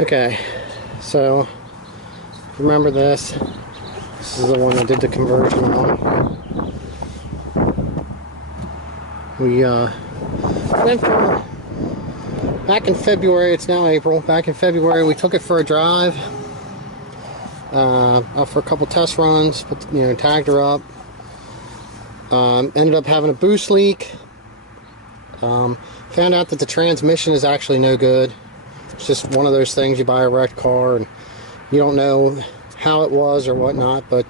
Okay, so remember this. This is the one I did the conversion on. We went from back in February. It's now April. Back in February, we took it for a drive, out for a couple test runs. Tagged her up. Ended up having a boost leak. Found out that the transmission is actually no good. It's just one of those things, you buy a wrecked car and you don't know how it was or whatnot, but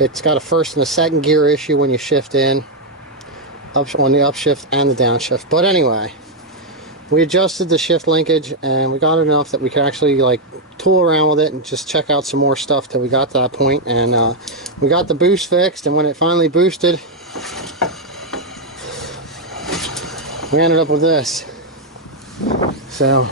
it's got a first and a second gear issue when you shift in, on the upshift and the downshift. But anyway, we adjusted the shift linkage and we got it enough that we could actually like tool around with it and just check out some more stuff till we got to that point. And we got the boost fixed, and when it finally boosted, we ended up with this. So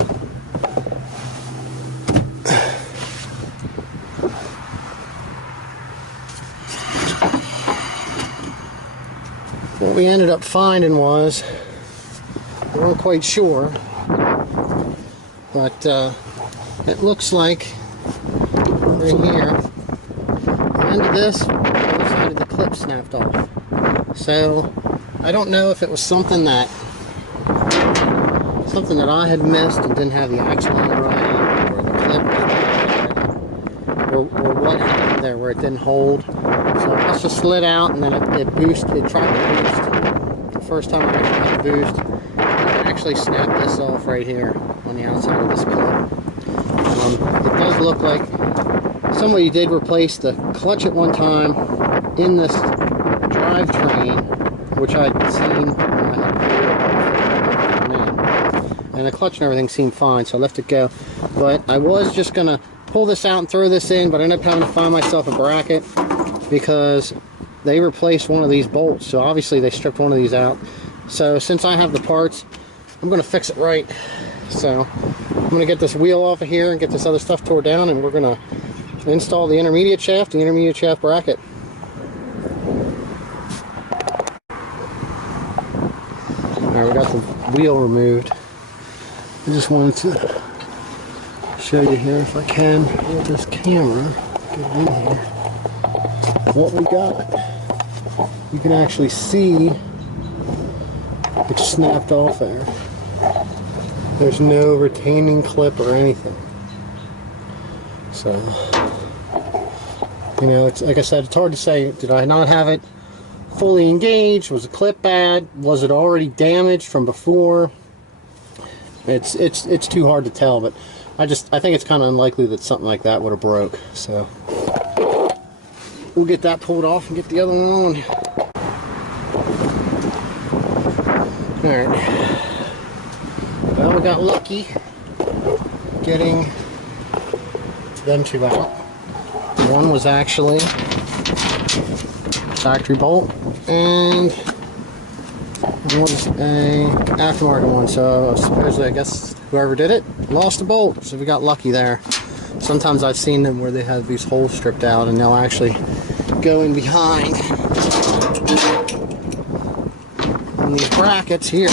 what we ended up finding was, we weren't quite sure, but it looks like right here, the end of this, the other side of the clip snapped off. So I don't know if it was something that I had missed and didn't have the axle on the right, or the clip was right, or what happened there where it didn't hold. So it must have slid out, and then it tried to boost. The first time I actually had to boost, I actually snapped this off right here on the outside of this clip. It does look like somebody did replace the clutch at one time in this drivetrain, which I'd seen when I had and the clutch and everything seemed fine, so I left it go. But I was just gonna pull this out and throw this in, but I ended up having to find myself a bracket because they replaced one of these bolts, so obviously they stripped one of these out. So since I have the parts, I'm gonna fix it right. So I'm gonna get this wheel off of here and get this other stuff tore down, and we're gonna install the intermediate shaft bracket. Alright, we got the wheel removed. I just wanted to show you here, if I can, with this camera, get it in here, what we got. You can actually see it snapped off there. There's no retaining clip or anything. So, it's like I said, it's hard to say. Did I not have it fully engaged? Was the clip bad? Was it already damaged from before? It's too hard to tell, but I think it's kind of unlikely that something like that would have broke. So we'll get that pulled off and get the other one on. Alright. Well, we got lucky getting them two out. One was actually factory bolt, and one was a aftermarket one. So supposedly, I guess whoever did it lost a bolt. So we got lucky there. Sometimes I've seen them where they have these holes stripped out, and they'll actually go in behind on these brackets here,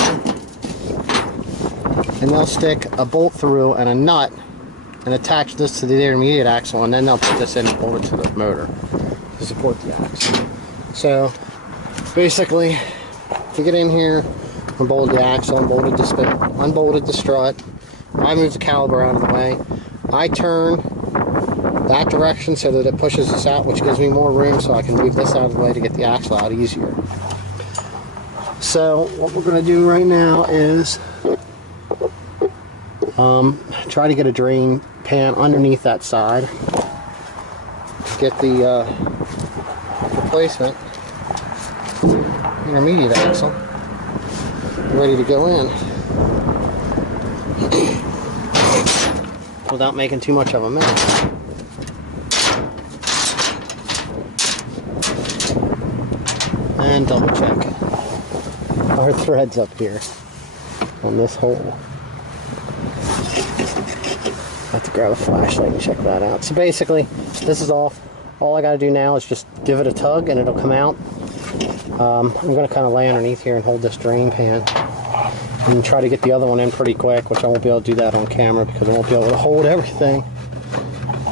and they'll stick a bolt through and a nut and attach this to the intermediate axle, and then they'll put this in and bolt it to the motor to support the axle. So basically, to get in here, unbolted the axle, unbolted the strut. I move the caliper out of the way. I turn that direction so that it pushes this out, which gives me more room so I can move this out of the way to get the axle out easier. So what we're going to do right now is try to get a drain pan underneath that side, get the replacement intermediate axle ready to go in without making too much of a mess. And double check our threads up here on this hole. I have to grab a flashlight and check that out. So basically, this is off. All I got to do now is just give it a tug and it'll come out. I'm going to kind of lay underneath here and hold this drain pan and try to get the other one in pretty quick, which I won't be able to do that on camera because I won't be able to hold everything.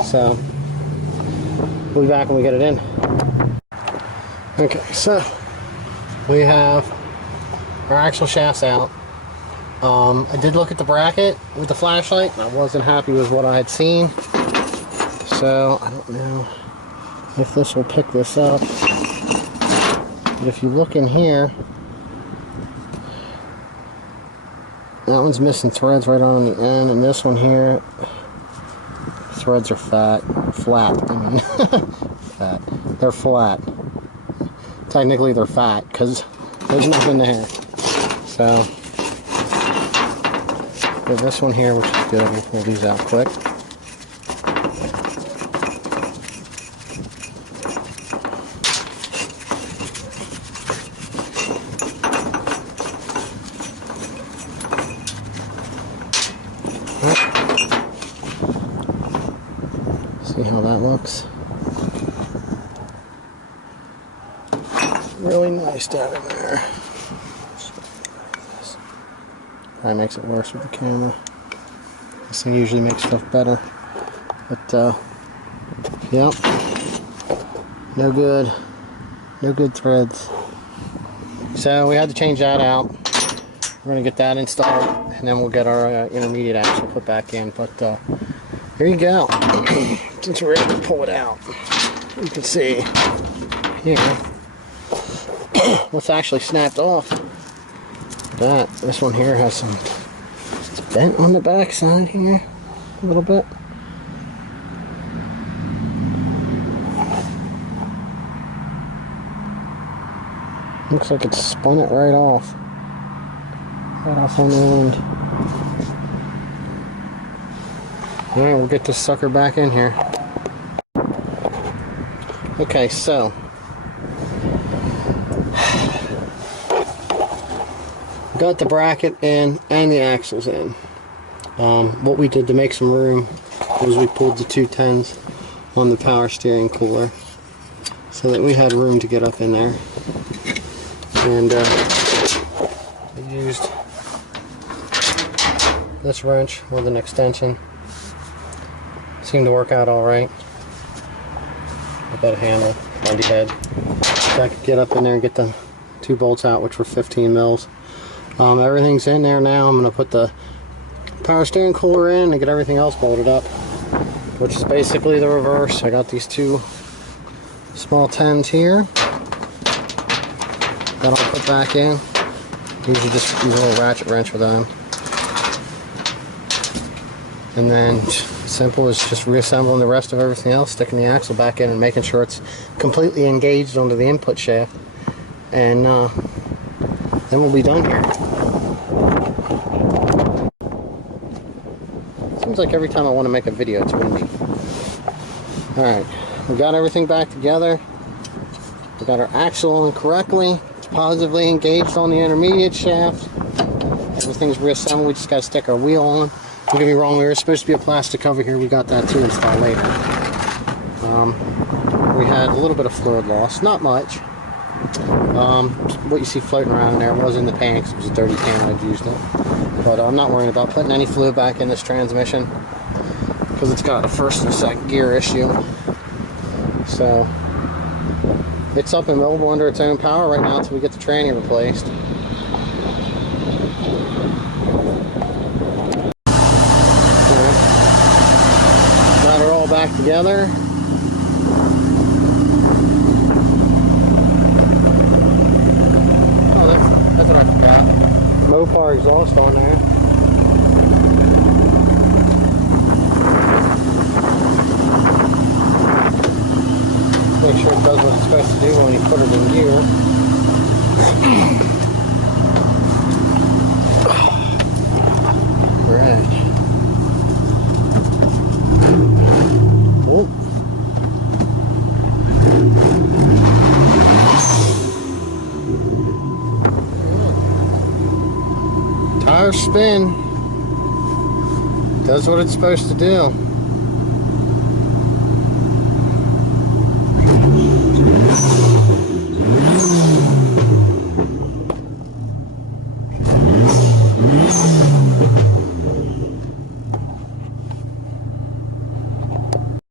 So we'll be back when we get it in. Okay, so we have our axle shafts out. I did look at the bracket with the flashlight and I wasn't happy with what I had seen, so I don't know if this will pick this up. But if you look in here, that one's missing threads right on the end, and this one here, threads are flat, I mean, fat. They're flat. Technically they're fat because there's nothing there. So, for this one here, which is good, we'll pull these out quick. See how that looks? Really nice down in there. Probably makes it worse with the camera. This thing usually makes stuff better. But, yep. No good. No good threads. So we had to change that out. We're going to get that installed, and then we'll get our intermediate axle put back in. But, here you go. Since we're able to pull it out, you can see here what's actually snapped off. This one here has some, it's bent on the back side here a little bit. Looks like it spun it right off on the end. Alright, we'll get this sucker back in here. Okay, so got the bracket in and the axles in. What we did to make some room was we pulled the 210s on the power steering cooler so that we had room to get up in there. And I used this wrench with an extension. Seemed to work out alright. With that handle, bundy head. So I could get up in there and get the 2 bolts out, which were 15 mils. Everything's in there now. I'm going to put the power steering cooler in and get everything else bolted up, which is basically the reverse. I got these 2 small 10s here that I'll put back in. Usually just use a little ratchet wrench with them. And then simple is just reassembling the rest of everything else, sticking the axle back in and making sure it's completely engaged onto the input shaft. And then we'll be done here. Seems like every time I want to make a video, it's windy. Alright, we got everything back together. We got our axle in correctly. It's positively engaged on the intermediate shaft. Everything's reassembled. We just got to stick our wheel on. Don't get me wrong, there was supposed to be a plastic cover here. We got that to install later. We had a little bit of fluid loss, not much. What you see floating around in there was in the pan because it was a dirty pan. I'd used it. But I'm not worrying about putting any fluid back in this transmission because it's got a first and second gear issue. So it's up and mobile under its own power right now until we get the tranny replaced. Got it all back together. That's what I forgot. Mopar exhaust on there. Make sure it does what it's supposed to do when you put it in gear. Right. Oh. Tire spin. Does what it's supposed to do.